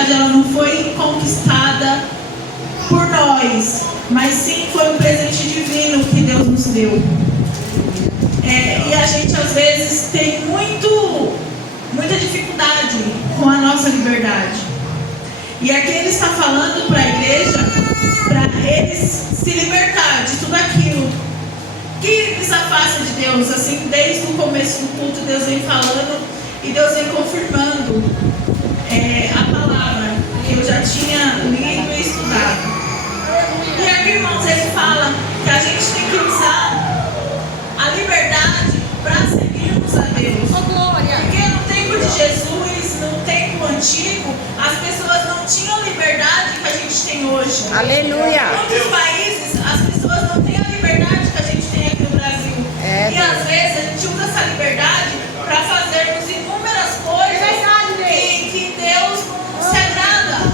liberdade ela não foi conquistada por nós, mas sim foi um presente divino que Deus nos deu. E a gente às vezes tem muita dificuldade com a nossa liberdade. E aqui ele está falando para a igreja, para eles se libertar de tudo aquilo que lhes afasta de Deus. Assim, desde o começo do culto, Deus vem falando e Deus vem confirmando a palavra que eu já tinha lido e estudado. E aqui, irmãos, ele fala que a gente tem que usar a liberdade para seguirmos a Deus. Porque no tempo de Jesus, no tempo antigo, as pessoas não tinham a liberdade que a gente tem hoje. Aleluia. Em muitos países, as pessoas não têm a liberdade que a gente tem aqui no Brasil. E às vezes a gente usa essa liberdade para fazermos inúmeras coisas que Deus não se agrada.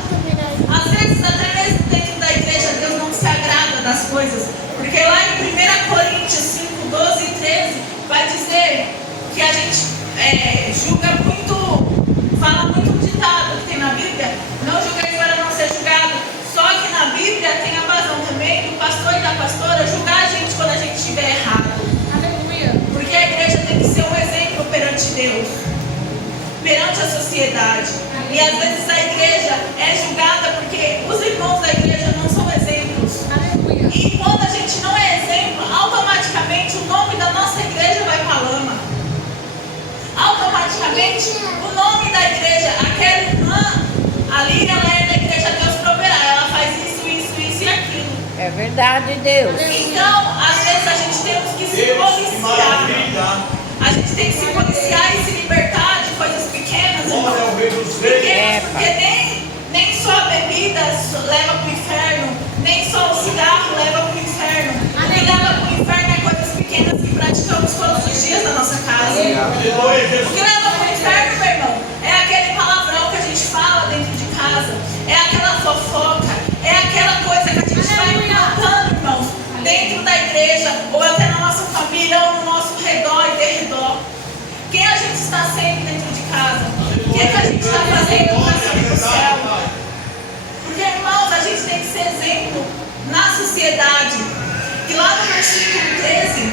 Às vezes, até mesmo dentro da igreja, Deus não se agrada das coisas. Porque lá em 1 Coríntios 5, 12 e 13, vai dizer que a gente julga muito, fala muito um ditado que tem na Bíblia: não julgueis para não ser julgado. Só que na Bíblia tem a razão também do pastor e da pastora julgar a gente quando a gente estiver errado. Aleluia. Porque a igreja tem que ser um exemplo perante Deus, perante a sociedade. E às vezes a igreja é julgada porque os irmãos da igreja não são exemplos. Aleluia. E quando a gente não é exemplo, automaticamente o nome da nossa igreja vai para a lama. Automaticamente o nome da igreja, aquela irmã ali, ela é da igreja Deus Proverá. Ela faz isso e aquilo. É verdade, Deus. Então, às vezes a gente tem que se policiar. A gente tem que se policiar e se libertar de coisas pequenas, irmão. Porque nem só a bebida leva para o inferno, nem só o cigarro leva para o inferno. O que leva para o inferno é coisas pequenas que praticamos todos os dias na nossa casa. O que leva para o inferno, meu irmão, é aquele palavrão que a gente fala dentro de casa, é aquela fofoca, é aquela coisa que a gente vai matando, irmãos, dentro da igreja, ou até na nossa família, ou no nosso redor e derredor. Quem a gente está sendo dentro de casa? O que a gente está fazendo para subir para o céu? Porque, irmãos, a gente tem que ser exemplo na sociedade. E lá no versículo 13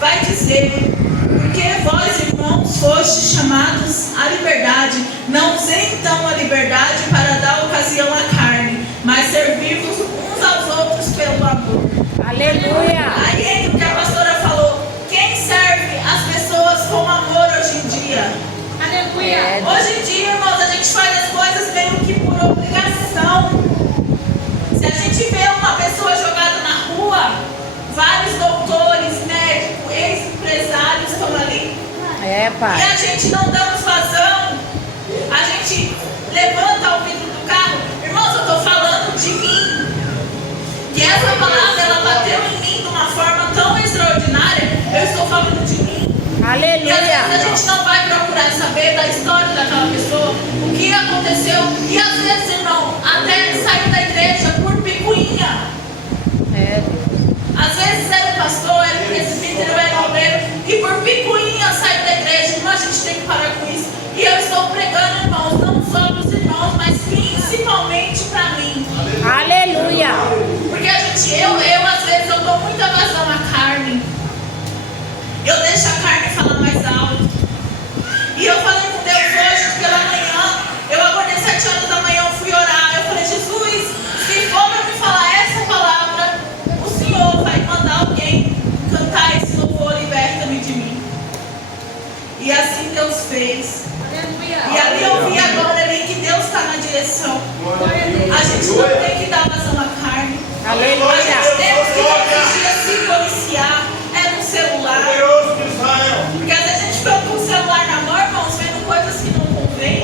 vai dizer: porque vós, irmãos, fostes chamados à liberdade, não usei então a liberdade para dar ocasião à carne, mas servir-vos uns aos outros pelo amor. Aleluia. Aí entra o que a pastora falou: quem serve as pessoas com amor hoje em dia? Aleluia. Hoje em dia, irmãos, a gente faz as coisas meio que por obrigação. Se a gente vê uma pessoa jogada na rua, vários doutores, médicos, ex-empresários estão ali. Pai. E a gente não damos vazão, a gente levanta o vidro do carro. Irmãos, eu estou falando de mim. Que essa palavra, ela bateu em mim de uma forma tão extraordinária. Eu estou falando de mim. Aleluia. E às vezes a gente não vai procurar saber da história daquela pessoa, o que aconteceu. E às vezes, irmão, até sair da igreja por picuinha. Às vezes era o pastor, era o presbítero, era o obreiro, e por picuinha sai da igreja. Irmão, a gente tem que parar com isso. E eu estou pregando, irmãos, não só para os irmãos, mas principalmente para mim. Aleluia. Porque a gente, eu às vezes eu dou muita vazão à carne. Eu deixo a carne falar mais alto. E eu falei com Deus hoje pela manhã. Eu acordei 7 horas da manhã, eu fui orar. Eu falei: Jesus, se for para me falar essa palavra, o Senhor vai mandar alguém cantar esse louvor, liberta-me de mim. E assim Deus fez. E ali eu vi agora ali que Deus está na direção. A gente não tem que dar vazão à carne. Aleluia. A gente temos que todos os dias se policiar. É no celular. Porque às vezes a gente fica com o celular na mão, irmãos, vendo coisas que não convém.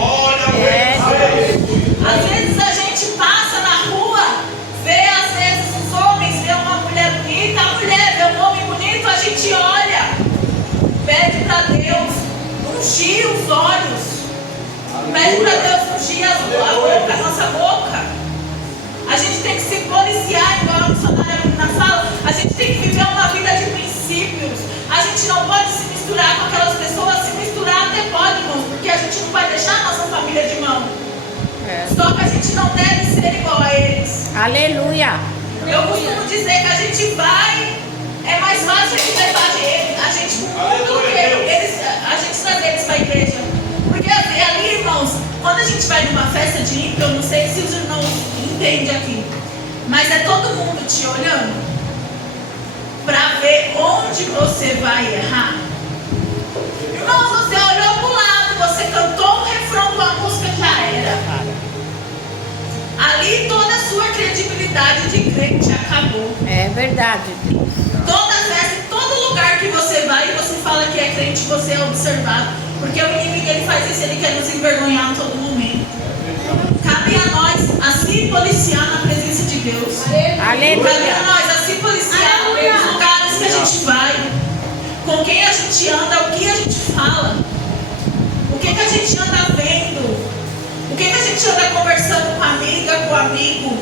Às vezes a gente passa na rua, vê às vezes os homens, vê uma mulher bonita, a mulher vê um homem bonito, a gente olha, pede para Deus ungir os olhos, pede para Deus ungir a boca, a nossa boca. A gente tem que se policiar, igual a missionária fala. A gente tem que viver uma vida de princípios. A gente não pode se misturar com aquelas pessoas. Se misturar até pode, irmãos, porque a gente não vai deixar a nossa família de mão. Só que a gente gente não deve ser igual a eles. Aleluia. Eu costumo dizer que a gente vai, é mais fácil a gente levar a gente com o mundo do que a gente trazer eles para a igreja. Porque ali, irmãos, quando a gente vai numa festa de ímpio, eu não sei se os irmãos entendem aqui, mas é todo mundo te olhando para ver onde você vai errar. Irmãos, você olhou para o lado, você cantou um refrão com a música, já era. Ali toda a sua credibilidade de crente acabou. É verdade. Toda festa, em todo lugar que você vai e você fala que é crente, você é observado. Porque o inimigo ele faz isso, ele quer nos envergonhar a todo momento. Cabe a nós a se policiar na presença de Deus. Aleluia. Cabe a nós a se policiar nos lugares que a gente vai, com quem a gente anda, o que a gente fala, o que a gente anda vendo, o que a gente anda conversando com a amiga, com o amigo,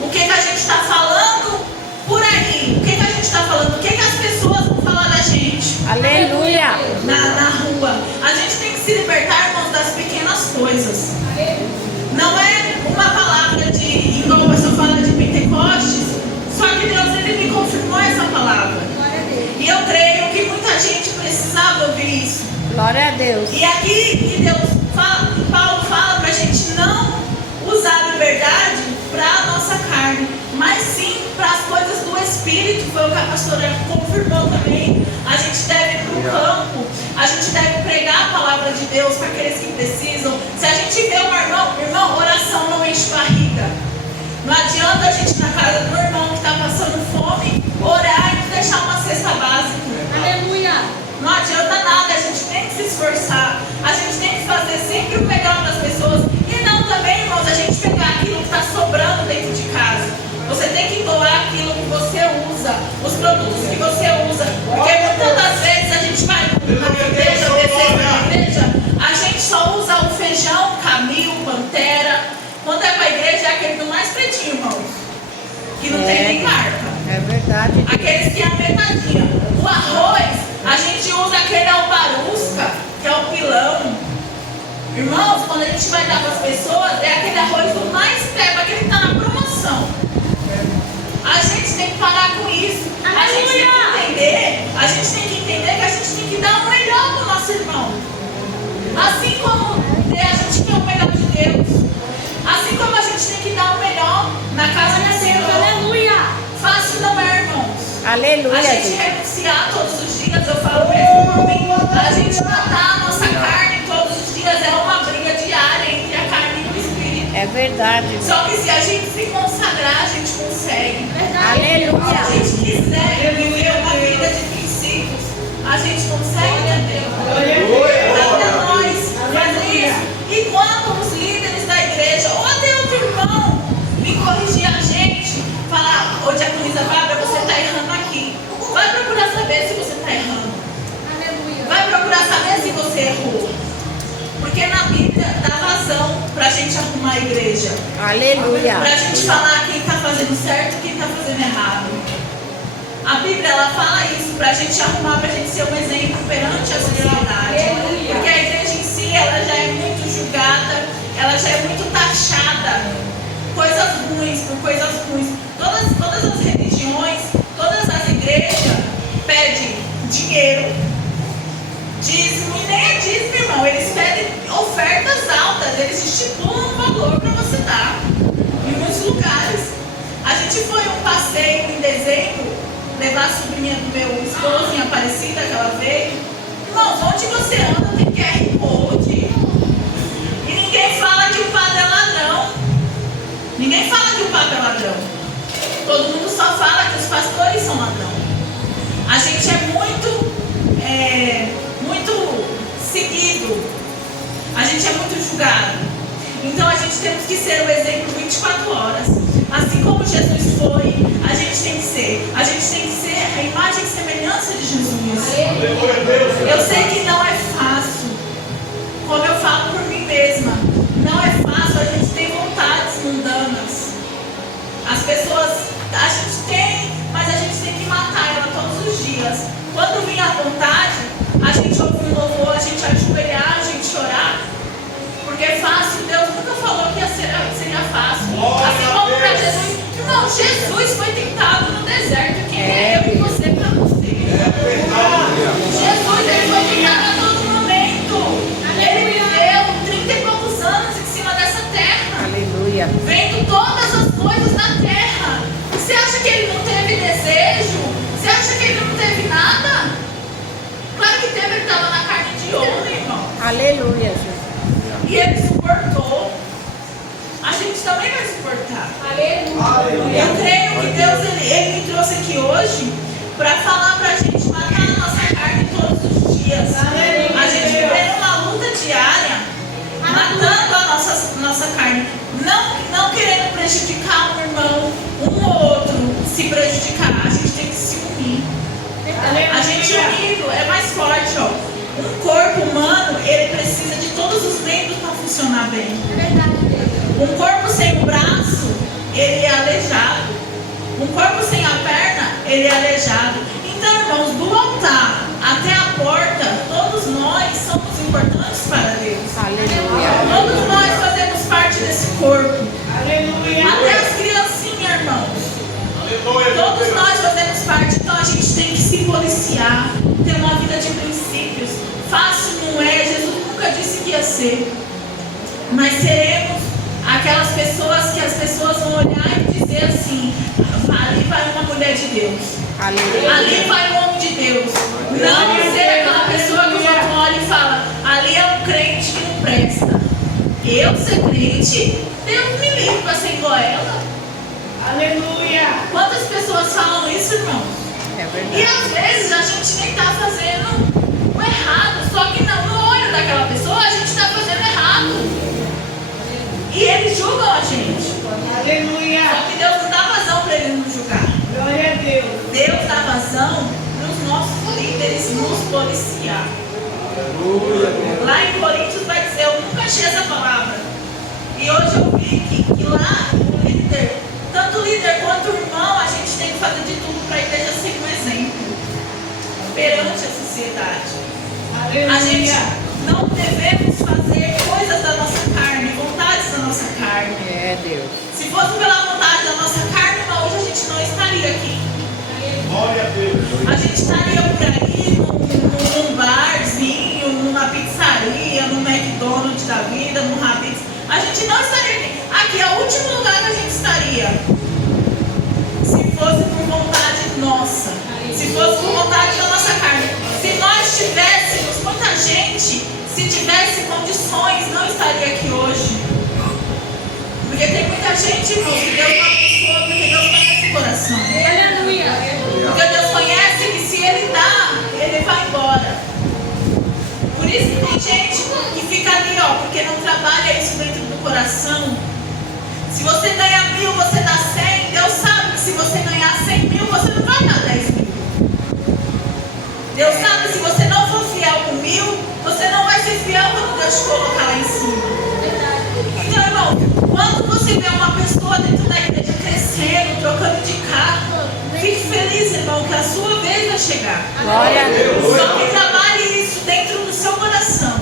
o que a gente está falando por aí, o que a gente está falando, o que as pessoas vão falar da gente. Aleluia. Na rua. A gente tem que se libertar, irmãos, das pequenas coisas. Não é uma palavra de, igual o pastor fala de Pentecostes, só que Deus ele me confirmou essa palavra. E eu creio que muita gente precisava ouvir isso. Glória a Deus. E aqui Paulo fala para a gente não usar a liberdade para a nossa carne, mas sim para as coisas do Espírito. Foi o que a pastora confirmou também. A gente deve ir para o campo, a gente deve pregar a palavra de Deus para aqueles que precisam. Se a gente vê um irmão, oração não enche barriga. Não adianta a gente ir na casa do irmão que está passando fome, orar e deixar uma cesta básica. Aleluia. Não adianta nada, a gente tem que se esforçar, a gente tem que fazer sempre o melhor das pessoas. E não também, irmãos, a gente pegar aquilo que está sobrando dentro de casa. Você tem que doar aquilo que você usa, os produtos que você usa. Porque muitas das vezes a gente vai na igreja, a gente só usa o feijão, camil, pantera. Quando é para a igreja é aquele do mais pretinho, irmãos, que não tem nem marca. É verdade. Aqueles que é a metadinha. O arroz, a gente usa aquele albarusca, que é o pilão. Irmãos, quando a gente vai dar para as pessoas, é aquele arroz do mais peba, aquele que está na promoção. A gente tem que parar com isso. A gente tem que entender que a gente tem que dar o melhor para o nosso irmão. Assim como a gente quer o melhor de Deus. Assim como a gente tem que dar o melhor na casa do Senhor. Aleluia. Fácil não é, irmãos. Aleluia. A gente renunciar todos os dias, eu falo mesmo por mim. A gente matar a nossa carne todos os dias é uma briga diária entre a carne e o espírito. É verdade. Só que se a gente se consagrar, a gente consegue. Aleluia. Se a gente quiser viver uma vida de princípios, a gente consegue também. Cabe a nós fazer isso. E quando os líderes da igreja, ou até outro irmão, vem corrigir a gente, falar, ô diaconisa Bárbara, você está errando aqui. Vai procurar saber se você está errando. Vai procurar saber se você errou. Porque na Bíblia dá vazão para a gente arrumar a igreja. Aleluia. Para a gente falar quem está fazendo certo e quem está fazendo errado. A Bíblia ela fala isso para a gente arrumar, para a gente ser um exemplo perante a sociedade. Porque a igreja em si ela já é muito julgada, ela já é muito taxada. Coisas ruins por coisas ruins. Todas as religiões, todas as igrejas pedem dinheiro, dízimo, e nem é dízimo, irmão. Eles pedem ofertas altas, eles estipulam um valor para você dar. Em muitos lugares. A gente foi um passeio em dezembro, levar a sobrinha do meu esposo em Aparecida, que ela veio. Irmãos, onde você anda tem QR Code. E ninguém fala que o padre é ladrão. Ninguém fala que o Papa é ladrão. Todo mundo só fala que os pastores são ladrão. A gente é muito seguido. A gente é muito julgado. Então a gente tem que ser o exemplo 24 horas. Assim como Jesus foi, a gente tem que ser. A gente tem que ser a imagem e semelhança de Jesus. Eu sei que não é fácil. Como eu falo por mim mesma, não é fácil. A gente tem vontades mundanas. As pessoas, a gente tem, mas a gente tem que matar ela todos os dias. Quando vir a vontade, a gente ouvir um louvor, a gente ajoelhar, a gente chorar. Porque é fácil, Deus nunca falou que ia ser suportou, a gente também vai suportar. Aleluia. Eu creio que Deus ele me trouxe aqui hoje para falar para a gente matar a nossa carne todos os dias. A gente vive numa luta diária, matando a nossa carne. Não querendo prejudicar um irmão, um ou outro se prejudicar. A gente tem que se unir. A gente unido é mais forte, ó. Um corpo humano, ele precisa de todos os membros para funcionar bem. Um corpo sem o braço, ele é aleijado. Um corpo sem a perna, ele é aleijado. Então, irmãos, do altar até a porta, todos nós somos importantes para Deus. Aleluia. Todos nós fazemos parte desse corpo. Aleluia. Até as criancinhas, irmãos. Todos nós fazemos parte, então a gente tem que se policiar, ter uma vida de princípios. Fácil não é, Jesus nunca disse que ia ser. Mas seremos aquelas pessoas que as pessoas vão olhar e dizer assim: ali vai uma mulher de Deus. Aleluia. Ali vai um homem de Deus. Não ser aquela pessoa que o outro olha e fala: ali é um crente que não presta. Eu ser crente, Deus me livre para ser igual a ela. Aleluia. Quantas pessoas falam isso, irmãos? É E verdade. às vezes a gente nem está fazendo o errado, só que não, no olho daquela pessoa a gente está fazendo errado. E eles julgam a gente. Aleluia. Só que Deus não dá vazão para ele nos julgar. Glória a Deus. Deus dá vazão para os nossos líderes nos policiar. Lá em Coríntios vai dizer, eu nunca achei essa palavra. E hoje eu vi que lá o líder, tanto o líder quanto o irmão, a gente tem que fazer de tudo para a igreja ser um exemplo perante a sociedade. A gente Aleluia. não devemos fazer coisas da nossa carne, vontades da nossa carne. É Deus. Se fosse pela vontade da nossa carne, hoje a gente não estaria aqui. Glória a Deus. A gente estaria por aí num barzinho, numa pizzaria, no McDonald's da vida, no Habib's. A gente não estaria aqui. Aqui é o último lugar que a gente estaria. Se fosse por vontade nossa. Se fosse por vontade da nossa carne. Se nós tivéssemos, muita gente, se tivesse condições, não estaria aqui hoje. Porque tem muita gente, irmão, que Deus não abençoa, porque Deus conhece o coração. Porque Deus conhece que se Ele dá, Ele vai embora. Por isso que tem gente que fica ali, ó, porque não trabalha isso dentro do coração. Se você ganha 1000, você dá 100, Deus sabe que se você ganhar 100.000, você não vai dar 10.000. Deus sabe que se você não for fiel com 1000, você não vai ser fiel quando Deus te colocar lá em cima. Então, irmão, quando você vê uma pessoa dentro da igreja crescendo, trocando de carro, fique feliz, irmão, que a sua vez vai chegar. Glória a Deus. Só que trabalhe isso dentro do seu coração.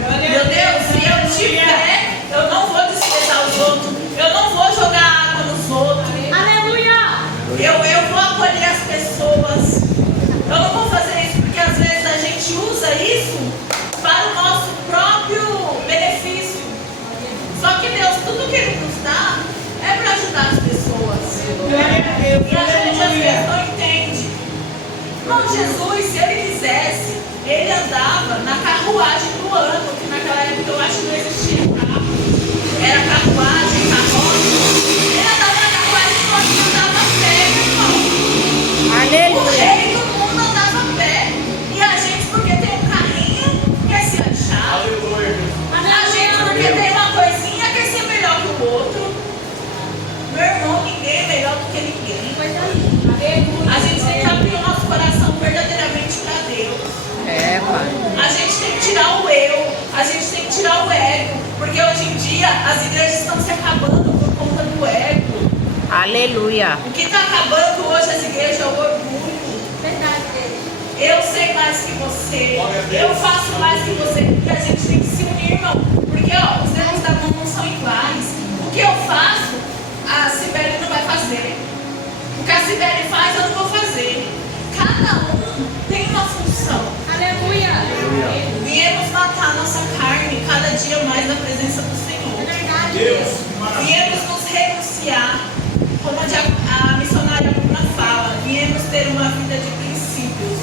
Meu Deus, se eu tiver, eu não vou desprezar os outros, eu não vou jogar água nos outros. Eu vou acolher as pessoas. Eu não vou fazer isso porque às vezes a gente usa isso para o nosso próprio benefício. Só que Deus, tudo que Ele nos dá é para ajudar as pessoas. E a gente às vezes não entende. Irmão, Jesus, se Ele quisesse, Ele andava na carruagem do ano, que naquela época eu acho que não existia carro. Era carruagem, carroça. Ele andava na carruagem do ano e andava a pé, meu irmão. O Aleluia. rei do mundo andava a pé. E a gente, porque tem um carrinho, quer se achar. A gente, porque tem uma coisinha, quer ser melhor que o outro. Meu irmão, ninguém é melhor do que ninguém. A gente tem que abrir o nosso coração verdadeiramente para Deus. É, Pai. A gente tem que tirar o eu, a gente tem que tirar o ego. Porque hoje em dia as igrejas estão se acabando por conta do ego. Aleluia. O que está acabando hoje as igrejas é o orgulho. Eu sei mais que você, eu faço mais que você. E a gente tem que se unir, irmão. Porque ó, os dedos da mão não são iguais. O que eu faço, a Sibeli não vai fazer. O que a Sibeli faz, eu não vou fazer. Cada um tem uma função. Viemos matar nossa carne cada dia mais na presença do Senhor. Viemos nos renunciar, como a missionária Bruna fala, viemos ter uma vida de princípios,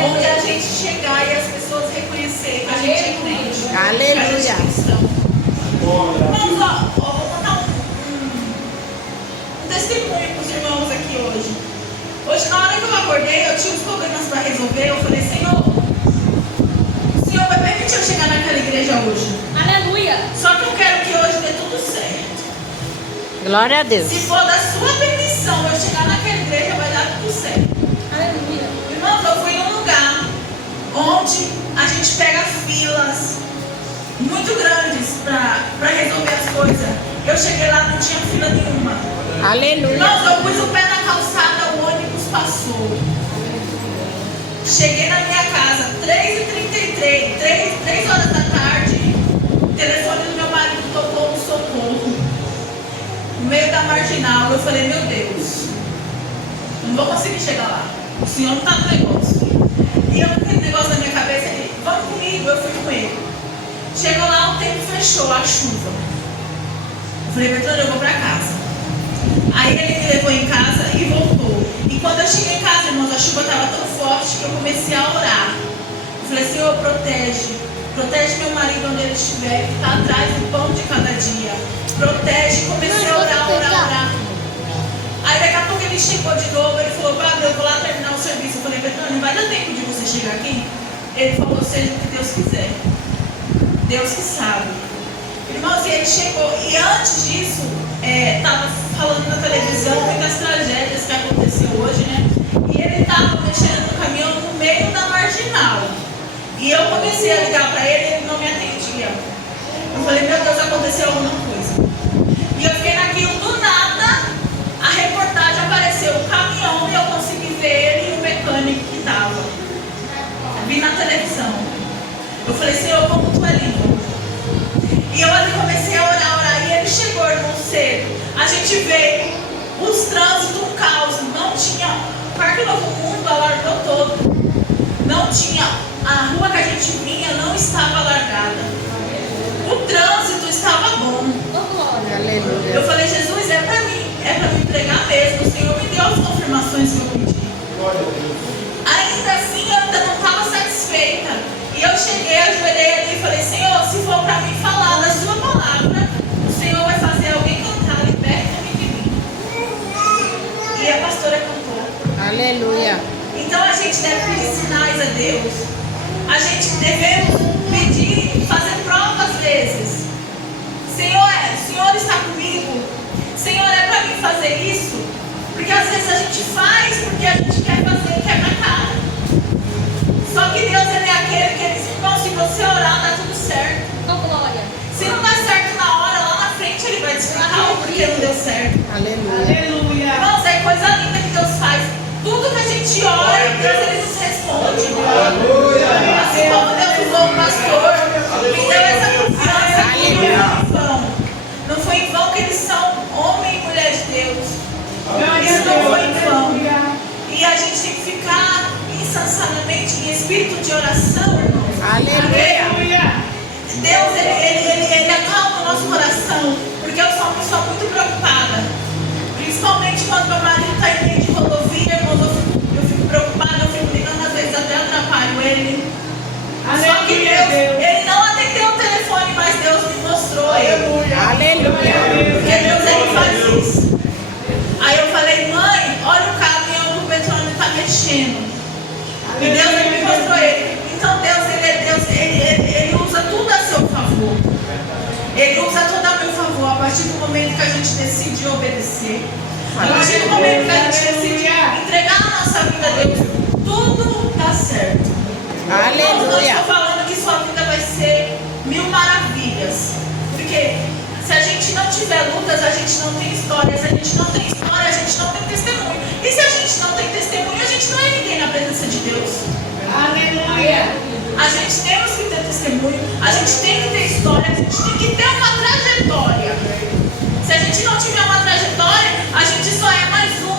onde a gente chegar e as pessoas reconhecerem que a gente é crente, que a gente é Aleluia. cristão. orei, eu tinha uns problemas para resolver. Eu falei, Senhor, o Senhor vai permitir eu chegar naquela igreja hoje. Aleluia. Só que eu quero que hoje dê tudo certo. Glória a Deus. Se for da sua permissão eu chegar naquela igreja, vai dar tudo certo. Aleluia. Irmãos, eu fui em um lugar onde a gente pega filas muito grandes para resolver as coisas. Eu cheguei lá, não tinha fila nenhuma. Aleluia. Irmãos, eu pus o pé na calçada, o ônibus passou. Cheguei na minha casa, 3h33, 3 horas da tarde, o telefone do meu marido tocou um socorro. No meio da marginal, eu falei, meu Deus, não vou conseguir chegar lá. O senhor não está no negócio. E eu com aquele negócio na minha cabeça, ele, vamos comigo, eu fui com ele. Chegou lá, o tempo fechou, a chuva. Eu falei, Bertone, eu vou para casa. Aí ele me levou em casa e voltou. E quando eu cheguei em casa, irmãos, a chuva estava tão forte que eu comecei a orar. Eu falei, Senhor, protege meu marido onde ele estiver, que está atrás do pão de cada dia. Protege. Comecei a orar. Aí daqui a pouco ele chegou de novo, ele falou, Padre, eu vou lá terminar o serviço. Eu falei, Bertone, não vai dar tempo de você chegar aqui? Ele falou, seja o que Deus quiser. Deus que sabe. Irmãos, e ele chegou, e antes disso, estava falando na televisão muitas tragédias que aconteceu hoje, né? E ele estava mexendo no caminhão no meio da marginal. E eu comecei a ligar para ele e ele não me atendia. Eu falei, meu Deus, aconteceu alguma coisa. E eu fiquei naquilo, do nada, a reportagem apareceu, o caminhão, e eu consegui ver ele e o mecânico que estava. Vi na televisão. Eu falei, Senhor, como tu é lindo. E eu ali comecei a orar, e ele chegou, irmão, cedo. A gente veio, os trânsitos, um caos, não tinha, o Parque Novo Mundo alargou todo. Não tinha, a rua que a gente vinha não estava alargada. O trânsito estava bom. Aleluia. Eu falei, Jesus, é para me entregar mesmo. O Senhor me deu as confirmações que eu pedi. Ainda assim, eu ainda não estava satisfeita. E eu cheguei, ajoelhei ali e falei, Senhor, se for para mim falar da sua palavra, o Senhor vai fazer alguém cantar ali perto de mim. E a pastora cantou. Aleluia. Então a gente deve pedir sinais a Deus. A gente devemos pedir, fazer prova às vezes. Senhor, o Senhor está comigo. Senhor, é para mim fazer isso? Porque às vezes a gente faz porque a gente quer fazer, quer pra cá. Só que Deus, Ele é aquele que Ele diz, irmão, se você orar, dá tudo certo. Glória. Se não dá certo na hora, lá na frente Ele vai te explicar o porquê não deu certo. Aleluia. Aleluia. Irmãos, é coisa linda que Deus faz. Tudo que a gente ora, Deus Ele nos responde. Assim como Deus usou o pastor, me deu essa confiança que não foi em vão. Não foi em vão que eles são homem e mulher de Deus. Isso não foi em vão. E a gente tem que ficar incessantemente em espírito de oração, irmãos. Aleluia. Deus, ele acalma o nosso coração, porque eu sou uma pessoa muito preocupada. Principalmente quando meu marido está em meio de rodovia, irmãos, eu fico preocupada, eu fico ligando, às vezes até atrapalho ele. Só que Deus, ele não atendeu o telefone, mas Deus me mostrou ele. Aleluia. Porque Deus, ele faz isso. Aí eu falei, mãe, olha o caminhão que o Bertone está mexendo. E Deus, ele me mostrou ele. Então Deus, ele é Deus, ele usa tudo a seu favor. Ele usa tudo a meu favor, a partir do momento que a gente decide obedecer. A partir do momento que a gente decide entregar a nossa vida a Deus, tudo dá certo. Aleluia. Não estou falando que sua vida vai ser mil maravilhas. Porque se a gente não tiver lutas, a gente não tem história. Se a gente não tem história, a gente não tem testemunho. E se a gente não tem testemunho, a gente não é ninguém na presença de Deus. Aleluia. A gente temos que ter testemunho, a gente tem que ter história, a gente tem que ter uma trajetória. Se a gente não tiver uma trajetória, a gente só é mais um.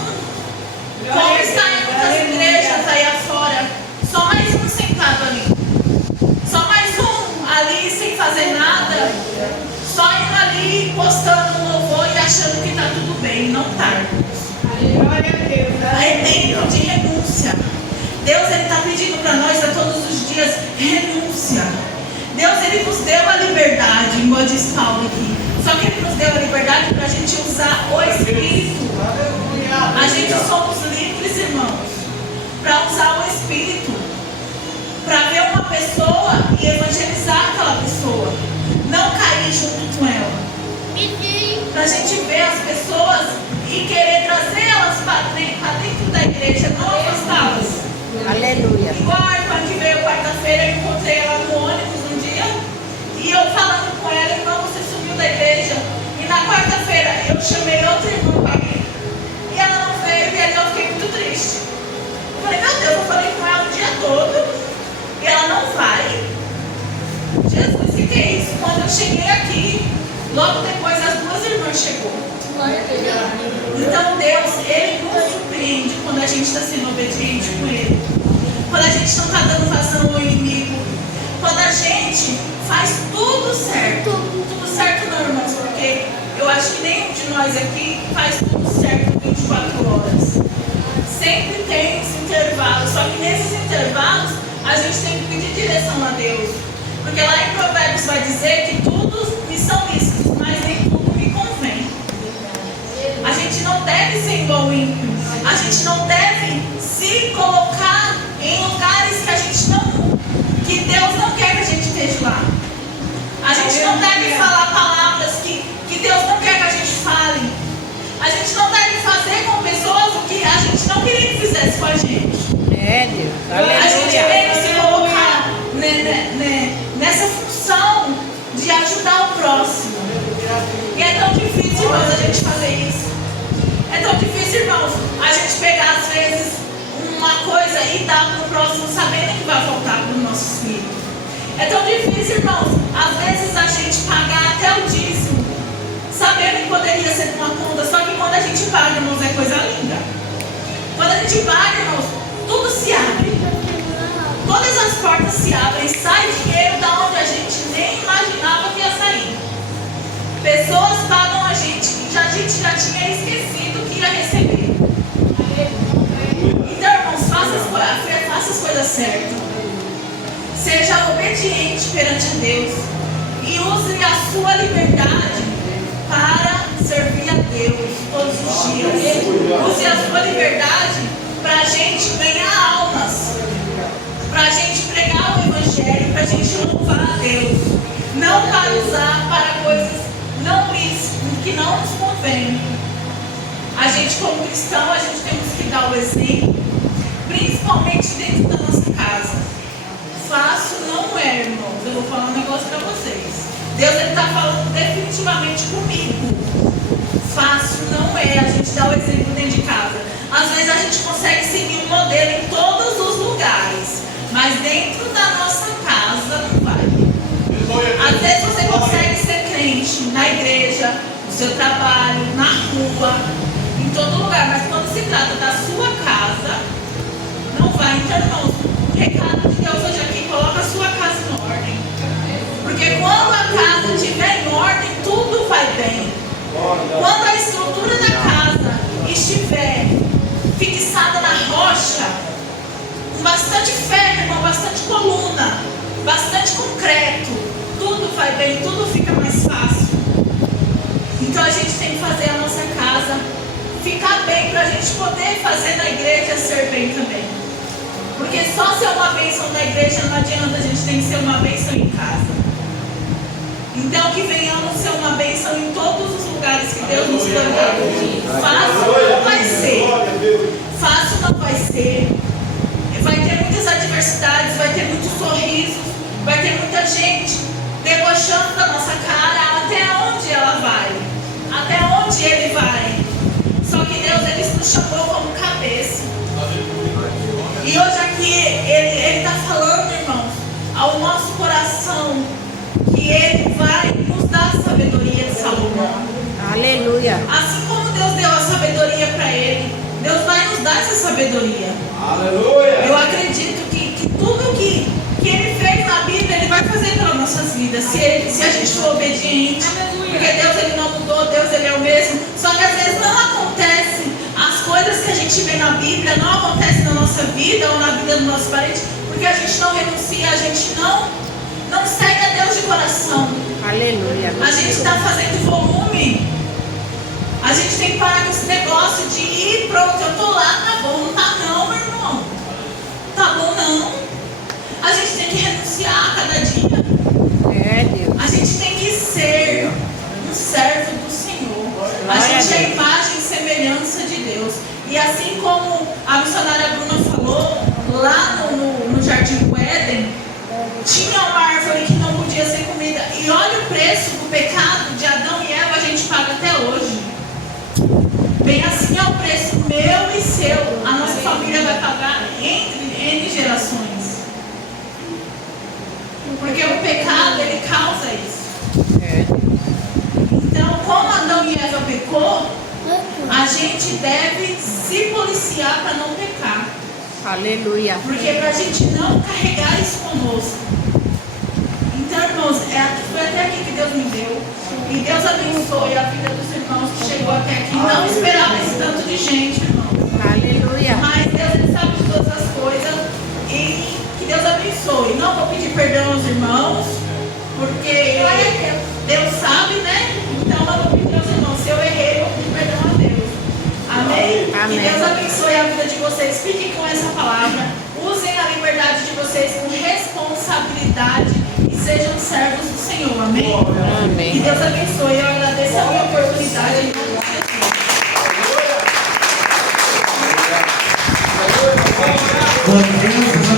Como está em muitas igrejas aí afora, só mais um sentado ali. Só mais um ali sem fazer nada. Só indo ali, postando um louvor e achando que está tudo bem. Não está. Glória a Deus. É tempo de renúncia. Deus, Ele está pedindo para nós a todos os dias renúncia. Deus, Ele nos deu a liberdade, igual diz Paulo aqui. Só que Ele nos deu a liberdade para a gente usar o Espírito. A gente somos livres, irmãos. para usar o Espírito, para ver uma pessoa e evangelizar aquela pessoa, não cair junto com ela. Para a gente ver as pessoas e querer trazê-las para dentro da igreja, não afastá-las. Aleluia. Igual a irmã que veio quarta-feira, eu encontrei ela no ônibus um dia, e eu falando com ela: irmã, você sumiu da igreja. E na quarta-feira eu chamei outra irmã para vir, e ela não veio, e ali eu fiquei muito triste. Eu falei: meu Deus, eu falei com ela o dia todo, e ela não vai. Jesus, o que é isso? Quando eu cheguei aqui, logo depois as duas irmãs chegou. Então Deus, Ele nos surpreende quando a gente está sendo obediente com Ele, quando a gente não está dando vazão ao inimigo, quando a gente faz tudo certo não, irmãos, porque eu acho que nenhum de nós aqui faz tudo certo 24 horas. Sempre tem esse intervalo, só que nesses intervalos a gente tem que pedir direção a Deus, porque lá em Provérbios vai dizer que tudo me são lícitos, mas nem tudo me convém. A gente não deve ser igual o ímpio. A gente não deve se colocar em lugares que Deus não quer que a gente esteja lá. A gente não deve falar palavras que Deus não quer que a gente fale. A gente não deve fazer com pessoas o que a gente não queria que fizesse com a gente. É, Deus. A gente Aleluia. tem que se colocar nessa função de ajudar o próximo. E é tão difícil, irmãos, a gente fazer isso. É tão difícil, irmãos, a gente pegar às vezes uma coisa e dar para o próximo sabendo que vai voltar para os nossos filhos. É tão difícil, irmãos, às vezes a gente pagar até o dízimo, sabendo que poderia ser uma conta, só que quando a gente paga, irmãos, é coisa linda. Quando a gente paga, irmãos, tudo se abre. Todas as portas se abrem, sai dinheiro da onde a gente nem imaginava que ia sair. Pessoas pagam a gente já tinha esquecido que ia receber. Então, irmãos, faça as coisas certas. Seja obediente perante a Deus e use a sua liberdade para servir a Deus todos os dias. Use a sua liberdade para a gente ganhar almas, para a gente pregar o Evangelho, para a gente louvar a Deus. Não para usar para coisas que não nos convém. A gente, como cristão, a gente temos que dar o exemplo, principalmente dentro da nossa casa. Fácil não é, irmãos. Eu vou falar um negócio para vocês. Deus está falando definitivamente comigo. Fácil não é a gente dar o exemplo dentro de casa. Às vezes a gente consegue seguir um modelo em todos os lugares, mas dentro da nossa casa não vai. Às vezes você consegue ser crente na igreja, no seu trabalho, na rua, em todo lugar, mas quando se trata da sua casa, não vai. Então, irmãos, o recado de Deus hoje aqui: coloca a sua casa em ordem, porque quando a casa estiver em ordem, tudo vai bem. Quando a estrutura da casa estiver fixada na rocha, com bastante ferro, irmão, bastante coluna, bastante concreto, tudo vai bem, tudo fica mais fácil. Então a gente tem que fazer a nossa casa ficar bem, para a gente poder fazer na igreja ser bem também. Porque só ser uma bênção na igreja não adianta, a gente tem que ser uma bênção em casa. Então que venhamos ser uma bênção em todos os lugares que Deus nos planejou. Fácil não vai ser. Fácil não vai ser. Vai ter muitas adversidades, vai ter muitos sorrisos, vai ter muita gente debochando da nossa cara até onde ela vai, até onde ele vai. Só que Deus, ele nos chamou como cabeça. E hoje aqui ele está falando, irmãos, ao nosso coração, que ele vai nos dar a sabedoria de Salomão. Aleluia. Assim como Deus deu a sabedoria para ele, Deus vai nos dar essa sabedoria. Aleluia. Eu acredito que tudo que ele fez na Bíblia, ele vai fazer pelas nossas vidas, se a gente for obediente. Porque Deus, ele não mudou, Deus, ele é o mesmo. Só que às vezes não acontece as coisas que a gente vê na Bíblia, não acontecem na nossa vida ou na vida do nosso parente, porque a gente não renuncia, a gente não segue a Deus de coração. Aleluia. A gente está fazendo volume. A gente tem que parar com esse negócio de ir, pronto, eu estou lá, tá bom, não tá não, meu irmão. tá bom não. A gente tem que renunciar a cada dia. É, Deus. A gente tem que ser um servo do Senhor. A Glória a gente é a Deus. imagem e semelhança de Deus. E assim como a missionária Bruna falou, lá no Jardim do Éden, tinha uma árvore que não podia ser comida. E olha o preço do pecado de Adão e Eva, a gente paga até hoje. Bem assim é o preço meu e seu. A nossa família vai pagar entre gerações. Porque o pecado, ele causa isso. É, Deus. Então, como Adão e Eva pecou, a gente deve se policiar para não pecar. Aleluia. Porque para a gente não carregar isso conosco. Então, irmãos, foi até aqui que Deus me deu. E Deus abençoe a vida dos irmãos que chegou até aqui. Não esperava esse tanto de gente, irmãos. Aleluia. Mas Deus, ele sabe de todas as coisas. E que Deus abençoe. Não vou pedir perdão aos irmãos, porque Deus sabe, né? Então não vou pedir aos irmãos. Se eu errei, eu vou pedir perdão a Deus. Amém? Amém. Que Deus abençoe a vida de vocês. Fiquem com essa palavra. Usem a liberdade de vocês com responsabilidade e sejam servos do Senhor. Amém? Amém. Que Deus abençoe. Eu agradeço a minha oportunidade em nome de Jesus. Glória a Deus.